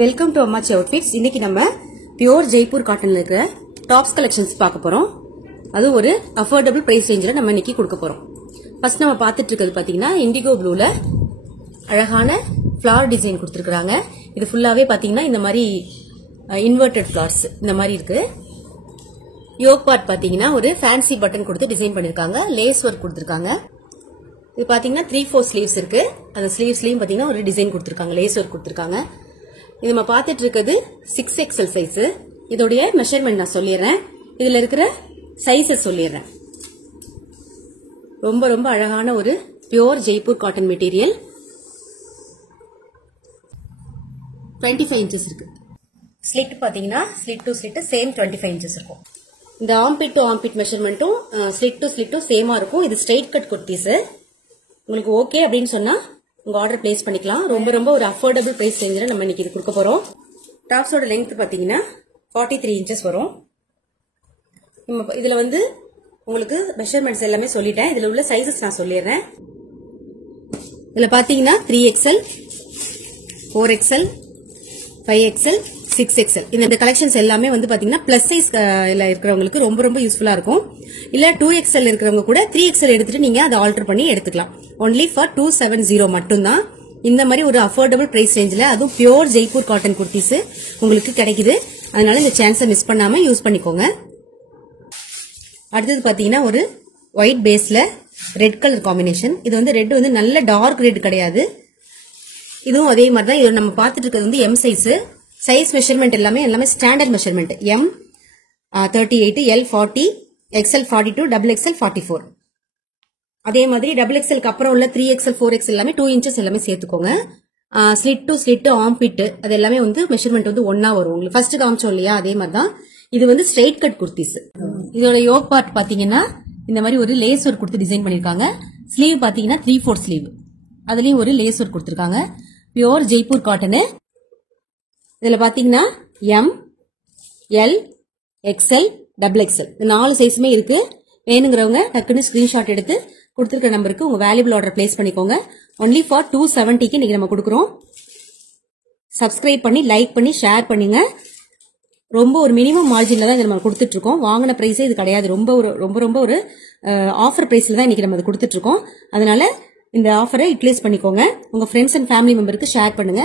Welcome to அம்மாச்சி outfits. இன்னைக்கு நம்ம பியூர் ஜெய்ப்பூர் காட்டன்ல இருக்கிற டாப்ஸ் கலெக்ஷன்ஸ் பார்க்க போறோம். அது ஒரு அஃபோர்டபுள் பிரைஸ் ரேஞ்சில் நம்ம இன்னைக்கு கொடுக்க போறோம். ஃபர்ஸ்ட் நம்ம பார்த்துட்டு இருக்கிறது பாத்தீங்கன்னா இண்டிகோ ப்ளூல அழகான ஃபிளவர் டிசைன் கொடுத்துருக்காங்க. இது ஃபுல்லாவே பாத்தீங்கன்னா இந்த மாதிரி இன்வெர்டட் ஃபிளவர்ஸ் இந்த மாதிரி இருக்கு. யோக் பார்ட் பாத்தீங்கன்னா ஒரு ஃபேன்சி பட்டன் கொடுத்து டிசைன் பண்ணிருக்காங்க. லேஸ் ஒர்க் கொடுத்துருக்காங்க. இது பாத்தீங்கன்னா 3/4 ஸ்லீவ்ஸ் இருக்கு. அந்த ஸ்லீவ்ஸ்லயும் பாத்தீங்கன்னா ஒரு டிசைன் கொடுத்துருக்காங்க, லேஸ் ஒர்க் கொடுத்துருக்காங்க. இது நம்ம பார்த்துட்டு இருக்கிறது 6XL சைஸ். இதோடைய மெஷர்மெண்ட் நான் சொல்லிடுறேன். இதுல இருக்கிற சைஸஸ் சொல்லிடுறேன். ரொம்ப ரொம்ப அழகான ஒரு pure Jaipur cotton material. 25 inches இருக்கு. ஸ்லிட் பாத்தீங்கன்னா slit to slit same 25 inches இருக்கும். இந்த ஆம்பிட் டு ஆம்பிட் மெஷர்மெண்ட்டும் ஸ்லிட் டு ஸ்லிட்டும் சேமா இருக்கும். இது ஸ்ட்ரைட் கட் குர்த்திஸ். உங்களுக்கு ஓகே அப்படின்னு சொன்னா உங்க ஆர்டர் பிளேஸ் பண்ணிக்கலாம். ரொம்ப ரொம்ப ஒரு அஃபோர்டபுள் பிரைஸ் ரேஞ்சில் நம்ம இன்னைக்கு இது கொடுக்க போறோம். டாப்ஸோட லெங்த் பாத்தீங்கன்னா 43 இன்ச்சஸ் வரும். இதுல வந்து உங்களுக்கு மெஷர்மெண்ட்ஸ் எல்லாமே சொல்லிட்டேன். இதுல உள்ள சைசஸ் நான் சொல்லிடுறேன். இதுல பாத்தீங்கன்னா 3XL, 4XL, 5XL, 6XL இந்த கலெக்ஷன்ஸ் எல்லாமே வந்து பாத்தீங்கன்னா பிளஸ் சைஸ் இருக்கிறவங்களுக்கு ரொம்ப ரொம்ப யூஸ்ஃபுல்லா இருக்கும். இல்ல 2XL இருக்கிறவங்க கூட 3XL எடுத்துட்டு நீங்க அதை ஆல்டர் பண்ணி எடுத்துக்கலாம். ஒன்லி ஃபார் 270 மட்டும்தான். இந்த மாதிரி ஒரு அஃபோர்டபுள் பிரைஸ் ரேஞ்சில் அதுவும் பியூர் ஜெய்ப்பூர் காட்டன் குர்த்திஸ் உங்களுக்கு கிடைக்குது. அதனால இந்த சான்ஸை மிஸ் பண்ணாம யூஸ் பண்ணிக்கோங்க. அடுத்தது பாத்தீங்கன்னா ஒரு ஒயிட் பேஸ்ல ரெட் கலர் காம்பினேஷன். இது வந்து ரெட் வந்து நல்ல டார்க் ரெட் கிடையாது. இதுவும் அதே மாதிரி தான். இது நம்ம பார்த்துட்டு இருக்கிறது வந்து எம் சைஸ் மெஷர்மெண்ட் எல்லாமே standard measurement. M 38, L 40, XL 42, XXL 44. அதே மாதிரி XXL அப்புறம் உள்ள 3XL, 4XL எல்லாமே 2 இன்ச்சஸ் எல்லாமே சேர்த்துக்கோங்க. ஸ்லிட் டு ஸ்லிட், ஆம்பிட் அது எல்லாமே வந்து மெஷர்மெண்ட் வந்து ஒன்னா வரும். உங்களுக்கு ஃபர்ஸ்ட் காமிச்சோம் இல்லையா, அதே மாதிரி தான். இது வந்து ஸ்ட்ரைட் கட் குர்த்திஸ். இதோட யோக் பார்ட் பாத்தீங்கன்னா இந்த மாதிரி ஒரு லேஸ் ஒர்க் கொடுத்து டிசைன் பண்ணிருக்காங்க. ஸ்லீவ் பாத்தீங்கன்னா 3/4 ஸ்லீவ். அதுலயும் ஒரு லேஸ் ஒர்க் கொடுத்திருக்காங்க. Pure Jaipur cotton. இதுல பாத்தீங்கன்னா M, L, XL, XXL இந்த 4 சைஸுமே இருக்கு. வேணுங்கிறவங்க டக்குன்னு ஸ்கிரீன்ஷாட் எடுத்து கொடுத்துருக்க நம்பருக்கு உங்க வேல்யூபிள் ஆர்டர் பிளேஸ் பண்ணிக்கோங்க. ஒன்லி ஃபார் 270க்கு இன்னைக்கு நம்ம கொடுக்குறோம். சப்ஸ்கிரைப் பண்ணி லைக் பண்ணி ஷேர் பண்ணுங்க. ரொம்ப ஒரு மினிமம் மார்ஜின்ல தான் நம்ம கொடுத்துட்டு இருக்கோம். வாங்கின பிரைஸே இது கிடையாது. ரொம்ப ஒரு ஆஃபர் பிரைஸ்ல தான் இன்னைக்கு நம்ம அதை கொடுத்துட்டு இருக்கோம். அதனால இந்த ஆஃபரை யூட்டிலைஸ் பண்ணிக்கோங்க. உங்க ஃப்ரெண்ட்ஸ் அண்ட் ஃபேமிலி மெம்பருக்கு ஷேர் பண்ணுங்க.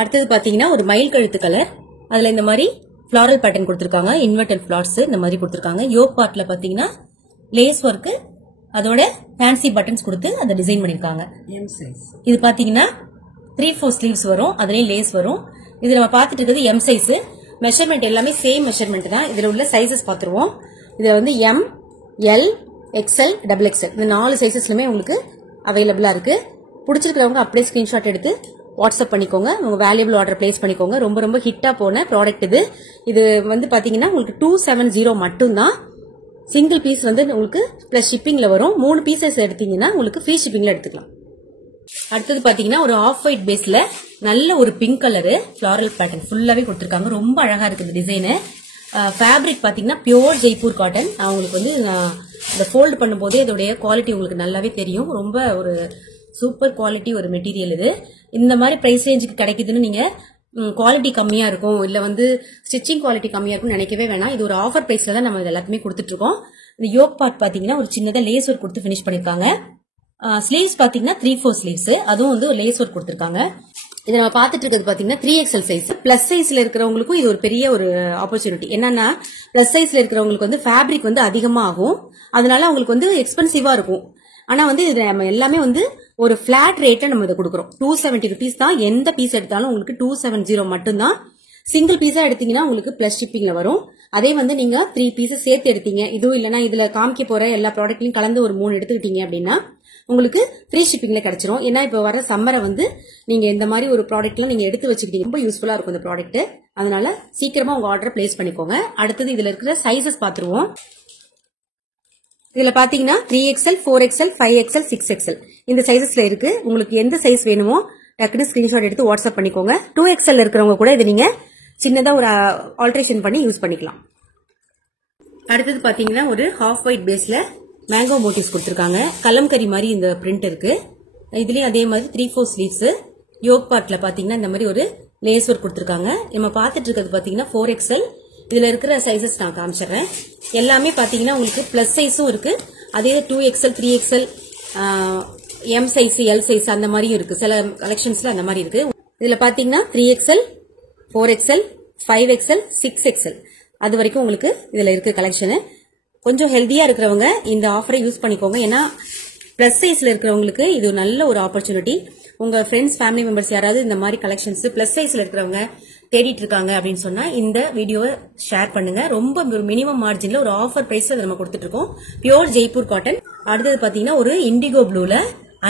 அடுத்தது பாத்தீங்கன்னா ஒரு மயில் கழுத்து கலர். அதுல இந்த மாதிரி ஃபிளாரல் பேட்டர்ன் கொடுத்திருக்காங்க. இன்வெர்டட் ஃபிளார்ஸ் இந்த மாதிரி கொடுத்திருக்காங்க. யோக் பார்ட்ல பாத்தீங்கன்னா லேஸ் ஒர்க் அதோட ஃபேன்சி பட்டன்ஸ் கொடுத்து அதை டிசைன் பண்ணிருக்காங்க. இது பாத்தீங்கன்னா 3/4 ஸ்லீவ்ஸ் வரும். அதுலயும் லேஸ் வரும். இது நம்ம பார்த்துட்டு இருக்கிறது M சைஸ். மெஷர்மெண்ட் எல்லாமே சேம் மெஷர்மெண்ட் தான். இதுல உள்ள சைசஸ் பாத்துருவோம். இதுல வந்து M, L, XL, XXL இந்த 4 சைசஸ்லுமே உங்களுக்கு அவைலபிளா இருக்கு. பிடிச்சிருக்கிறவங்க அப்படியே ஸ்கிரீன்ஷாட் எடுத்து வாட்ஸ்அப் பண்ணிக்கோங்க. உங்க வேல்யூபிள் ஆர்டர் பிளேஸ் பண்ணிக்கோங்க. ரொம்ப ரொம்ப ஹிட்டா போன ப்ராடக்ட் இது. இது வந்து பாத்தீங்கன்னா உங்களுக்கு 270 மட்டும்தான். சிங்கிள் பீஸ் வந்து உங்களுக்கு பிளஸ் ஷிப்பிங்ல வரும். 3 பீசஸ் எடுத்தீங்கன்னா உங்களுக்கு ஃப்ரீ ஷிப்பிங்ல எடுத்துக்கலாம். அடுத்தது பாத்தீங்கன்னா ஒரு ஆஃப் ஒயிட் பேஸ்ல நல்ல ஒரு பிங்க் கலரு ஃபிளாரல் பேட்டர்ன் ஃபுல்லாவே கொடுத்திருக்காங்க. ரொம்ப அழகா இருக்கு இந்த டிசைனு. ஃபேப்ரிக் பாத்தீங்கன்னா பியூர் ஜெய்ப்பூர் காட்டன். உங்களுக்கு வந்து இந்த ஃபோல்டு பண்ணும்போதே இதோடைய குவாலிட்டி உங்களுக்கு நல்லாவே தெரியும். ரொம்ப ஒரு சூப்பர் குவாலிட்டி ஒரு மெட்டீரியல் இது. இந்த மாதிரி பிரைஸ் ரேஞ்சுக்கு கிடைக்குதுன்னு நீங்க குவாலிட்டி கம்மியா இருக்கும் இல்ல வந்து ஸ்டிச்சிங் குவாலிட்டி கம்மியா இருக்கும் நினைக்கவே வேணாம். இது ஒரு ஆஃபர் பிரைஸ்ல தான் நம்ம எல்லாத்தையுமே கொடுத்துட்டு இருக்கோம். இந்த யோக் பார்ட் பாத்தீங்கன்னா ஒரு சின்னதா லேஸ் ஒர்க் கொடுத்து பினிஷ் பண்ணிருக்காங்க. ஸ்லீவ்ஸ் பாத்தீங்கன்னா 3/4 ஸ்லீவ்ஸ். அதுவும் வந்து லேஸ் ஒர்க் கொடுத்திருக்காங்க. இதை நம்ம பார்த்துட்டு இருக்கிறது பாத்தீங்கன்னா 3XL சைஸ். பிளஸ் சைஸ்ல இருக்கிறவங்களுக்கும் இது ஒரு பெரிய ஒரு ஆப்பர்ச்சுனிட்டி. என்னன்னா பிளஸ் சைஸ்ல இருக்கிறவங்களுக்கு வந்து ஃபேப்ரிக் வந்து அதிகமா ஆகும். அதனால அவங்களுக்கு வந்து எக்ஸ்பென்சிவா இருக்கும். ஆனா வந்து இது நம்ம எல்லாமே வந்து ஒரு பிளாட் ரேட்ல நம்ம இதை கொடுக்குறோம். 270 rupees தான். எந்த பீஸ் எடுத்தாலும் உங்களுக்கு 270 மட்டும்தான். சிங்கிள் பீஸா எடுத்தீங்கன்னா உங்களுக்கு பிளஸ் ஷிப்பிங்ல வரும். அதே வந்து நீங்க 3 பீசஸ் சேர்த்து எடுத்தீங்க, இதுவும் இல்லைன்னா இதுல காமிக்க போற எல்லா ப்ராடக்ட்லயும் கலந்து ஒரு 3 எடுத்துக்கிட்டீங்க அப்படின்னா உங்களுக்கு ஃப்ரீ ஷிப்பிங்ல கிடைச்சிரும். ஏன்னா இப்ப வர சம்மரை வந்து நீங்க இந்த மாதிரி ஒரு ப்ராடக்ட்லாம் நீங்க எடுத்து வச்சுக்கிட்டீங்க. ரொம்ப யூஸ்ஃபுல்லா இருக்கும் இந்த ப்ராடக்ட். அதனால சீக்கிரமா உங்க ஆர்டர் பிளேஸ் பண்ணிக்கோங்க. அடுத்தது இதுல இருக்கிற சைசஸ் பாத்துருவோம். இதுல பாத்தீங்கன்னா 3XL, 4XL, 5XL, 6XL இந்த சைசஸ்ல இருக்கு. உங்களுக்கு எந்த சைஸ் வேணுமோ டக்குனு ஸ்கிரீன்ஷாட் எடுத்து வாட்ஸ்அப் பண்ணிக்கோங்க. 2XL இருக்கிறவங்க கூட இதை நீங்க சின்னதா ஒரு ஆல்ட்ரேஷன் பண்ணி யூஸ் பண்ணிக்கலாம். அடுத்தது பாத்தீங்கன்னா ஒரு ஹாஃப் ஒயிட் பேஸ்ல மேங்கோ மோட்டிவ்ஸ் கொடுத்திருக்காங்க. கலம்கரி மாதிரி இந்த பிரிண்ட் இருக்கு. இதுலயும் அதே மாதிரி 3/4 ஸ்லீவ்ஸ். யோக் பார்ட்ல பாத்தீங்கன்னா இந்த மாதிரி ஒரு லேஸ் ஒர்க் கொடுத்துருக்காங்க. நம்ம பார்த்துட்டு இருக்கிறது பாத்தீங்கன்னா 4XL. இதுல இருக்கிற சைசஸ் நான் காமிச்சிடுறேன். எல்லாமே பாத்தீங்கன்னா உங்களுக்கு பிளஸ் சைஸும் இருக்கு, அதே 2XL 3XL M size L size அந்த மாதிரியும் இருக்கு. சில கலெக்ஷன்ஸ்ல அந்த மாதிரி இருக்கு. இதுல பாத்தீங்கன்னா 3XL 4XL 5XL 6XL அது வரைக்கும் உங்களுக்கு இதுல இருக்கு கலெக்ஷன். கொஞ்சம் ஹெல்தியா இருக்கிறவங்க இந்த ஆஃபரை யூஸ் பண்ணிக்கோங்க. ஏன்னா பிளஸ் சைஸ்ல இருக்கிறவங்களுக்கு இது நல்ல ஒரு ஆப்பர்ச்சுனிட்டி. உங்க ஃப்ரெண்ட்ஸ் ஃபேமிலி மெம்பர்ஸ் யாராவது இந்த மாதிரி கலெக்ஷன்ஸ் பிளஸ் சைஸ்ல இருக்கிறவங்க தேடிட்டு இருக்காங்க அப்படின்னு சொன்னா இந்த வீடியோவை ஷேர் பண்ணுங்க. ரொம்ப ஒரு மினிமம் மார்ஜின்ல ஒரு ஆஃபர் பிரைஸ்ல நம்ம கொடுத்துட்டு இருக்கோம். Pure Jaipur cotton. அடுத்தது பாத்தீங்கன்னா ஒரு இண்டிகோ ப்ளூல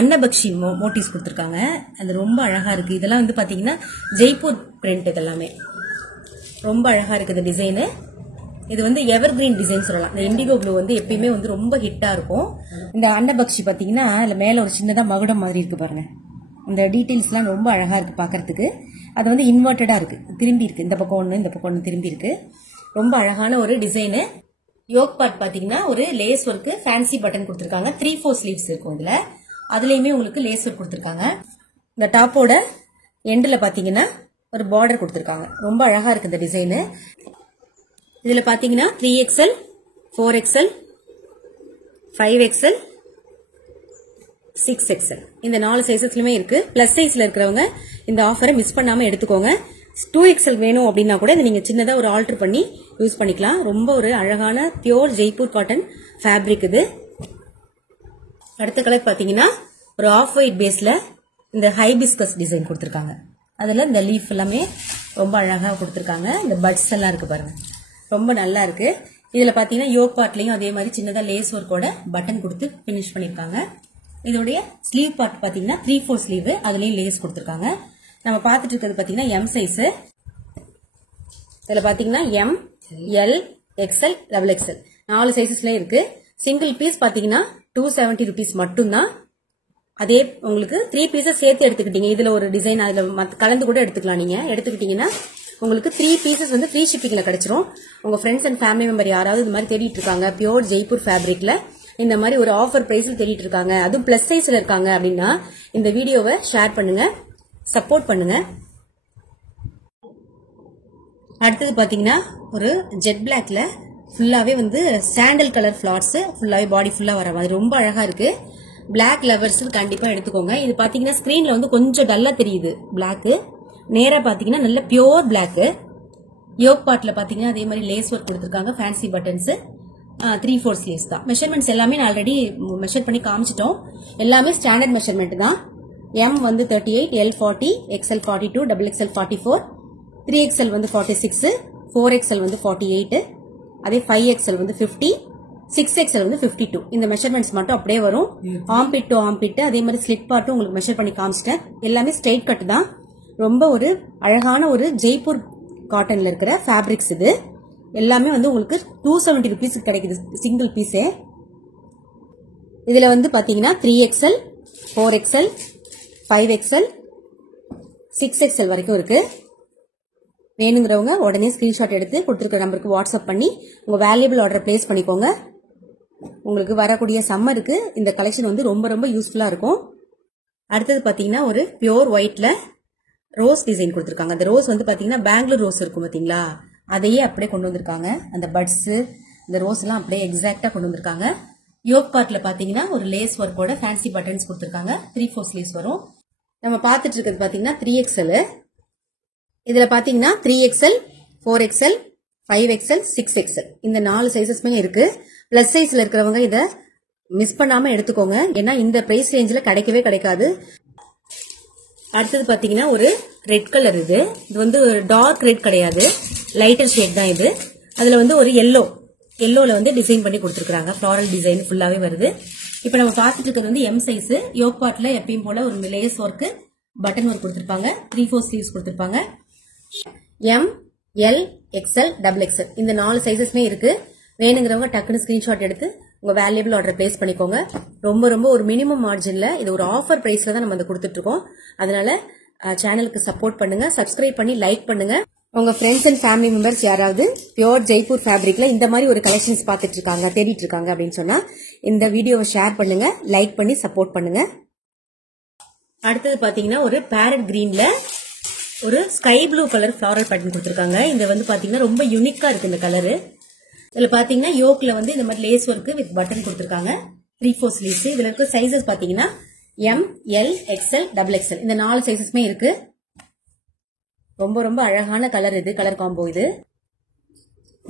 அன்னபக்ஷி மோட்டிவ்ஸ் கொடுத்துருக்காங்க. அது ரொம்ப அழகா இருக்கு. இதெல்லாம் வந்து பாத்தீங்கன்னா ஜெய்ப்பூர் பிரிண்ட். இதெல்லாமே ரொம்ப அழகா இருக்குது டிசைனு. இது வந்து எவர் கிரீன் டிசைன் சொல்லலாம். இந்த இண்டிகோ ப்ளூ வந்து எப்பயுமே வந்து ரொம்ப ஹிட்டா இருக்கும். இந்த அன்னபக்ஷி பாத்தீங்கன்னா இதுல மேல ஒரு சின்னதா மகுடம் மாதிரி இருக்கு பாருங்க. இந்த டீடைல்ஸ் எல்லாம் ரொம்ப அழகா இருக்கு பாக்குறதுக்கு. அது வந்து இன்வெர்டடா இருக்கு, திரும்பி இருக்கு. இந்த பக்கம் ஒண்ணு, இந்த பக்கம் ஒண்ணு திரும்பி இருக்கு. ரொம்ப அழகான ஒரு டிசைனு. யோக் பார்ட் பாத்தீங்கன்னா ஒரு லேஸ் ஒர்க் ஃபேன்சி பட்டன் கொடுத்திருக்காங்க. 3/4 ஸ்லீவ்ஸ் இருக்கும் இதுல. அதுலயுமே உங்களுக்கு லேஸ் ஒர்க் கொடுத்திருக்காங்க. இந்த டாப்போட எண்ட்ல பாத்தீங்கன்னா ஒரு பார்டர் கொடுத்திருக்காங்க. ரொம்ப அழகா இருக்கு இந்த டிசைனு. இதுல பாத்தீங்கன்னா 3XL 4XL 5XL 6XL இந்த 4 சைசஸ்லயுமே இருக்கு. பிளஸ் சைஸ்ல இருக்கிறவங்க இந்த ஆஃபரை மிஸ் பண்ணாம எடுத்துக்கோங்க. 2XL வேணும் அப்படின்னா கூட நீங்க சின்னதா ஒரு ஆல்டர் பண்ணி யூஸ் பண்ணிக்கலாம். ரொம்ப ஒரு அழகான பியூர் ஜெய்ப்பூர் காட்டன் ஃபேப்ரிக் இது. அடுத்த கலர் பாத்தீங்கன்னா ஒரு ஆஃப் ஒயிட் பேஸ்ல இந்த ஹைபிஸ்கஸ் டிசைன் கொடுத்திருக்காங்க. அதுல இந்த லீஃப் எல்லாமே ரொம்ப அழகா கொடுத்திருக்காங்க. இந்த பட்ஸ் எல்லாம் இருக்கு பாருங்க, ரொம்ப நல்லா இருக்கு. இதுல பாத்தீங்கன்னா யோக் பார்ட்லயும் அதே மாதிரி சின்னதா லேஸ் ஒர்க்கோட பட்டன் கொடுத்து பினிஷ் பண்ணிருக்காங்க. இதோடைய ஸ்லீவ் பார்ட் பாத்தீங்கன்னா 3/4 ஸ்லீவ், அதுலயும் லேஸ் கொடுத்திருக்காங்க. நம்ம பாத்துட்டு இருக்கிறது பாத்தீங்கன்னா M சைஸ். இதுல பாத்தீங்கன்னா M, L, XL, XXL 4 சைசஸ்ல இருக்கு. சிங்கிள் பீஸ் பாத்தீங்கன்னா 270 rupees மட்டும்தான். அதே உங்களுக்கு 3 பீசஸ் சேர்த்து எடுத்துக்கிட்டீங்க. இதுல ஒரு டிசைன் அதுல கலந்து கூட எடுத்துக்கலாம். நீங்க எடுத்துக்கிட்டீங்கன்னா உங்களுக்கு 3 பீசஸ் வந்து ஃப்ரீ ஷிப்பிங்ல கிடைச்சிரும். உங்க ஃப்ரெண்ட்ஸ் அண்ட் ஃபேமிலி மெம்பர் யாராவது இந்த மாதிரி தேடிட்டு இருக்காங்க, பியூர் ஜெய்ப்பூர் ஃபேப்ரிக்ல இந்த மாதிரி ஒரு ஆஃபர் பிரைஸ்ல தேடிட்டு இருக்காங்க, அதுவும் பிளஸ் சைஸ்ல இருக்காங்க அப்படின்னா இந்த வீடியோவை ஷேர் பண்ணுங்க, சப்போர்ட் பண்ணுங்க. அடுத்தது பாத்தீங்கன்னா ஒரு ஜெட் பிளாக்ல ஃபுல்லாவே வந்து சாண்டல் கலர் ஃபிளார்ஸ் ஃபுல்லாவே பாடி ஃபுல்லா வர மாதிரி ரொம்ப அழகா இருக்கு. பிளாக் லவர்ஸ் கண்டிப்பா எடுத்துக்கோங்க. இது பாத்தீங்கன்னா ஸ்கிரீன்ல வந்து கொஞ்சம் டல்லா தெரியுது பிளாக். நேரா பாத்தீங்கன்னா நல்ல பியூர் பிளாக். யோக் பார்ட்ல பாத்தீங்கன்னா அதே மாதிரி லேஸ் ஒர்க் கொடுத்திருக்காங்க. ஃபேன்சி பட்டன்ஸ் 3/4 ஸ்லீவ்ஸ் தான். மெஷர்மெண்ட்ஸ் எல்லாமே நான் ஆல்ரெடி மெஷர் பண்ணி காமிச்சிட்டோம். எல்லாமே ஸ்டாண்டர்ட் மெஷர்மெண்ட் தான். M வந்து 38, L 40, XL 42, XXL 44, 3XL வந்து 46, 4XL வந்து 48, அதே 5XL வந்து 50, 6XL வந்து 52. இந்த மெஷர்மெண்ட்ஸ் மட்டும் அப்படியே வரும். ஆம்பிட் டு ஆம்பிட் அதே மாதிரி ஸ்லிட் பார்ட்டும் உங்களுக்கு மெஷர் பண்ணி காமிச்சிட்டேன். எல்லாமே ஸ்ட்ரெயிட் கட் தான். ரொம்ப ஒரு அழகான ஒரு ஜெய்ப்பூர் காட்டன்ல இருக்கிற ஃபேப்ரிக்ஸ் இது. எல்லாமே வந்து உங்களுக்கு 270 rupees கிடைக்குது சிங்கிள் பீஸே. இதுல வந்து பாத்தீங்கன்னா 3XL 4XL 5XL 6XL வரைக்கும் இருக்கு. வேணுங்கிறவங்க உடனே ஸ்கிரீன்ஷாட் எடுத்து கொடுத்துருக்க நம்பருக்கு வாட்ஸ்அப் பண்ணி உங்க வேல்யூபிள் ஆர்டர் பிளேஸ் பண்ணிக்கோங்க. உங்களுக்கு வரக்கூடிய சம்மருக்கு இந்த கலெக்ஷன் வந்து ரொம்ப ரொம்ப யூஸ்ஃபுல்லா இருக்கும். அடுத்தது பாத்தீங்கன்னா ஒரு பியூர் ஒயிட்ல ரோஸ் டிசைன் கொடுத்திருக்காங்க. அந்த ரோஸ் வந்து பாத்தீங்கன்னா பெங்களூர் ரோஸ் இருக்கும் பாத்தீங்களா, அதையே அப்படியே கொண்டு வந்திருக்காங்க. அந்த பட்ஸ் இந்த ரோஸ் எல்லாம் அப்படியே எக்ஸாக்டா கொண்டு வந்திருக்காங்க. யோக் பார்ட்ல பாத்தீங்கன்னா ஒரு லேஸ் ஒர்க்கோட ஃபேன்சி பட்டன்ஸ் கொடுத்திருக்காங்க. 3/4 ஸ்லீவ்ஸ் வரும். நம்ம பாத்துட்டு இருக்கிறது பாத்தீங்கன்னா 3XL. இதுல பாத்தீங்கன்னா 3XL 4XL 5XL 6XL இந்த 4 சைசஸ்மே இருக்கு. பிளஸ் சைஸ்ல இருக்கிறவங்க இத மிஸ் பண்ணாம எடுத்துக்கோங்க. ஏன்னா இந்த பிரைஸ் ரேஞ்சில கிடைக்கவே கிடைக்காது. அடுத்தது பாத்தீங்கன்னா ஒரு ரெட் கலர். இது வந்து டார்க் ரெட் கிடையாது, லைட்டர் ஷேட் தான் இது. அதுல வந்து ஒரு எல்லோல வந்து டிசைன் பண்ணி கொடுத்துருக்காங்க. ஃபிளாரல் டிசைன் ஃபுல்லாவே வருது. இப்ப நம்ம பார்த்துட்டு இருக்கிறது வந்து M சைஸ். யோக் பார்ட்ல எப்பயும் போல ஒரு லேஸ் ஒர்க் பட்டன் ஒர்க் கொடுத்திருப்பாங்க. 3/4 ஸ்லீவ்ஸ் கொடுத்திருப்பாங்க. M, L, XL, XXL இந்த 4 சைசஸ்மே இருக்கு. வேணுங்கிறவங்க டக்குன்னு ஸ்கிரீன்ஷாட் எடுத்து உங்க வேல்யூபிள் ஆர்டர் பிளேஸ் பண்ணிக்கோங்க. ரொம்ப ரொம்ப ஒரு மினிமம் மார்ஜின்ல இது ஒரு ஆஃபர் பிரைஸ்ல தான் நம்ம அதை கொடுத்துட்டு இருக்கோம். அதனால சேனலுக்கு சப்போர்ட் பண்ணுங்க, சப்ஸ்கிரைப் பண்ணி லைக் பண்ணுங்க. உங்க ஃப்ரெண்ட்ஸ் அண்ட் ஃபேமிலி மெம்பர்ஸ் யாராவது பியூர் ஜெய்ப்பூர் ஃபேப்ரிக்ல இந்த மாதிரி ஒரு கலெக்ஷன்ஸ் பார்த்துட்டு இருக்காங்க, தேடிட்டு இருக்காங்க அப்படின்னு சொன்னா இந்த வீடியோவை ஷேர் பண்ணுங்க, லைக் பண்ணி சப்போர்ட் பண்ணுங்க. அடுத்தது பாத்தீங்கன்னா ஒரு பேரட் கிரீன்ல ஒரு sky blue colour floral pattern கொடுத்துருக்காங்க. இந்த வந்து பாத்தீங்கன்னா ரொம்ப யூனிக்கா இருக்கு இந்த கலரு. இதுல பாத்தீங்கன்னா யோக்ல வந்து இந்த மாதிரி லேஸ் ஒர்க் வித் பட்டன் கொடுத்துருக்காங்க. 3/4 ஸ்லீவ்ஸ். இதுல இருக்க சைசஸ் பாத்தீங்கன்னா M, L, XL, XXL இந்த 4 சைசஸ்மே இருக்கு. ரொம்ப ரொம்ப அழகான கலர் இது, கலர் காம்போ இது.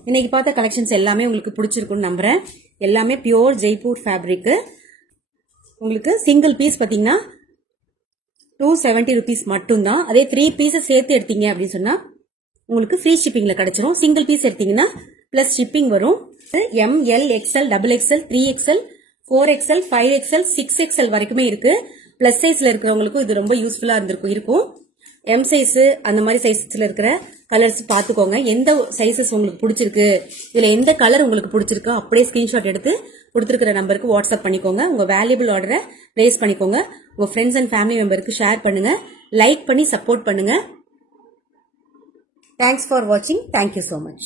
இன்னைக்கு பார்த்த கலெக்ஷன்ஸ் எல்லாமே உங்களுக்கு பிடிச்சிருக்கும்னு நம்புறேன். எல்லாமே பியூர் ஜெய்ப்பூர் ஃபேப்ரிக். உங்களுக்கு சிங்கிள் பீஸ் பாத்தீங்கன்னா 270 rupees மட்டும்தான். அதே 3 பீசஸ் சேர்த்து எடுத்தீங்க அப்படின்னு சொன்னா உங்களுக்கு ஃப்ரீ ஷிப்பிங்ல கிடைச்சிரும். சிங்கிள் பீஸ் எடுத்தீங்கன்னா பிளஸ் ஷிப்பிங் வரும். M, L, XL, XXL, 3XL, 4XL, 5XL, 6XL வரைக்குமே இருக்கு. பிளஸ் சைஸ்ல இருக்கிறவங்களுக்கும் இது ரொம்ப யூஸ்ஃபுல்லா இருக்கும். M சைஸ் அந்த மாதிரி சைஸ்ல இருக்கிற கலர்ஸ் பாத்துக்கோங்க. எந்த சைசஸ் உங்களுக்கு பிடிச்சிருக்கு, இதுல எந்த கலர் உங்களுக்கு பிடிச்சிருக்கோ அப்படியே ஸ்கிரீன்ஷாட் எடுத்து கொடுத்துருக்கிற நம்பருக்கு வாட்ஸ்அப் பண்ணிக்கோங்க. உங்க வேல்யூபிள் ஆர்டரை பிளேஸ் பண்ணிக்கோங்க. உங்க ஃப்ரெண்ட்ஸ் அண்ட் ஃபேமிலி மெம்பருக்கு ஷேர் பண்ணுங்க. லைக் பண்ணி சப்போர்ட் பண்ணுங்க. தேங்க்ஸ் ஃபார் வாட்சிங். Thank you so much.